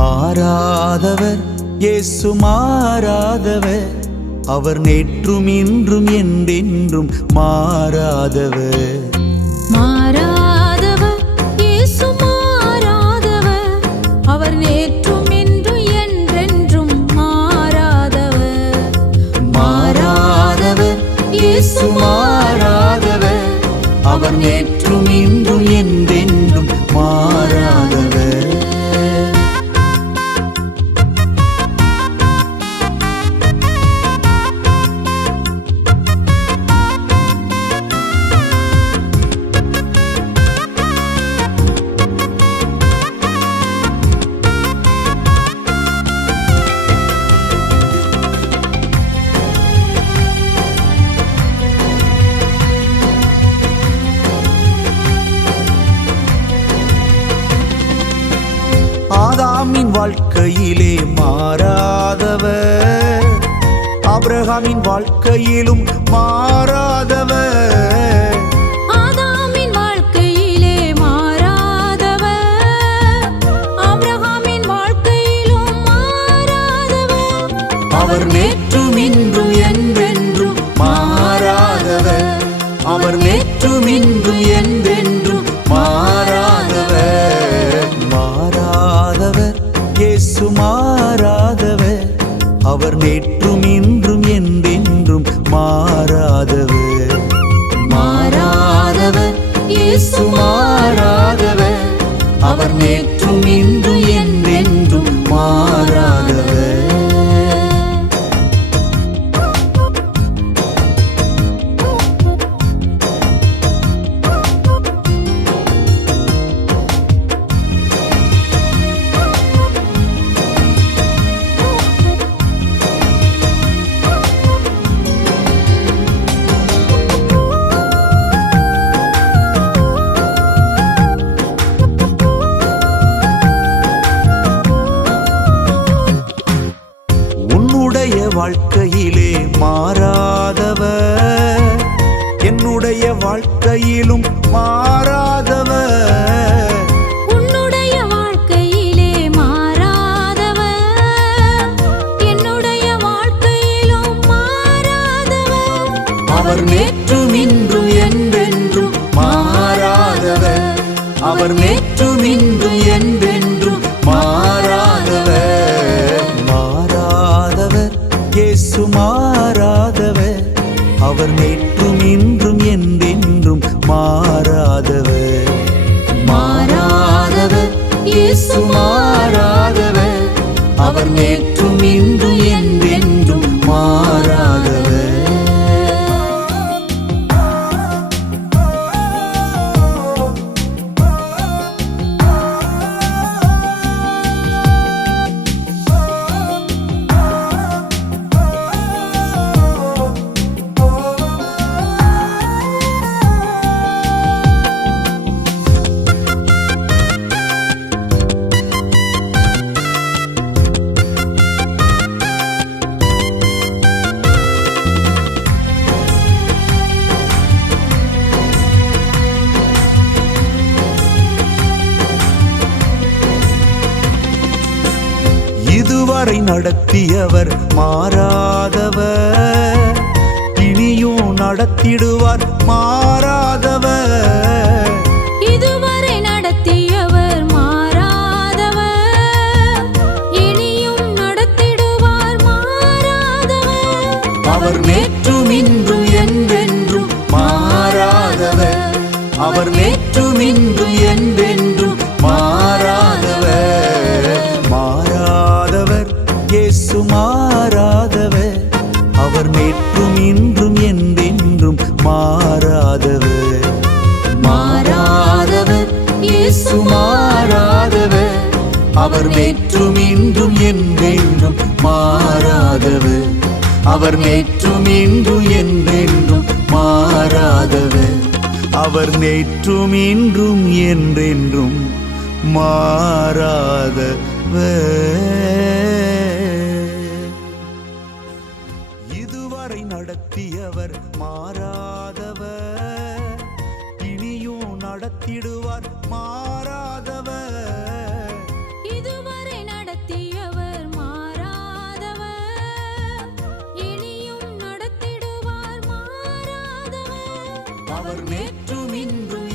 மாறாதவர் இயேசு மாறாதவர், அவர் நேற்றும் இன்றும் என்றென்றும் மாறாதவர். மாறாதவர் இயேசு மாறாதவர், அவர் நேற்றும் இன்றும் என்றென்றும் மாறாதவர். மாறாதவர் இயேசு மாறாதவர், அவர் நேற்றும் இன்றும் என்றென்றும் மாறாதவர். ஆதாமின் வாழ்க்கையிலே மாறாதவர், ஆபிரகாமின் வாழ்க்கையிலும் மாறாதவர். ஆதாமின் வாழ்க்கையிலே மாறாதவர், ஆபிரகாமின் வாழ்க்கையிலும் மாறாதவர். அவர் நேற்றும் இன்றும் என்றென்றும் மாறாதவர், அவர் நேற்றும் இன்றும் என்றென்றும் மாறாதவர். மாறாதவர் இயேசு மாறாதவர், அவர் நேற்றும் இன்றும் என்றென்றும் மாறாதவர். மாறாதவர் இயேசு மாறாதவர், அவர் நேற்றும் இன்றும் என்றென்றும் மாறாதவர். உன்னுடைய வாழ்க்கையிலே மாறாதவர், என்னுடைய வாழ்க்கையிலும் மாறாதவர். உன்னுடைய வாழ்க்கையிலே மாறாதவர், என்னுடைய வாழ்க்கையிலும் மாறாதவர். அவர் நேற்றும் இன்றும் என்றென்றும் மாறாதவர், அவர் நேற்றும் இன்றும் என்றென்றும் மாறாதவர். மாறாதவர் இயேசு மாறாதவர், அவர் நேற்றும் இன்றும் என்றென்றும் மாறாதவர். மாறாதவர் இயேசு மாறாதவர், அவர் நேற்றும் இன்றும் என்றென்றும் மாறாதவர். இதுவரை நடத்தியவர் மாறாதவர், இனியும் நடத்திடுவார் மாறாதவர். இதுவரை நடத்தியவர் மாறாதவர், இனியும் நடத்திடுவார் மாறாதவர். அவர் நேற்றும் இன்றும் என்றென்றும் மாறாதவர், அவர் நேற்றும் இன்றும் என்றென்றும் மாறாதவர். மாறாதவர் இயேசு மாறாதவர், அவர் நேற்றும் இன்றும் என்றென்றும் மாறாதவர். மாறாதவர் இயேசு மாறாதவர், அவர் நேற்றும் இன்றும் என்றென்றும் மாறாதவர். அவர் நேற்றும் இன்றும் என்றென்றும் மாறாதவர், அவர் நேற்றும் இன்றும் என்றென்றும் மாறாதவர். இதுவரை நடத்தியவர் மாறாதவர், இனியும் நடத்திடுவார் மாறாதவர். இதுவரை நடத்தியவர் அவர் நேற்றும் இன்றும்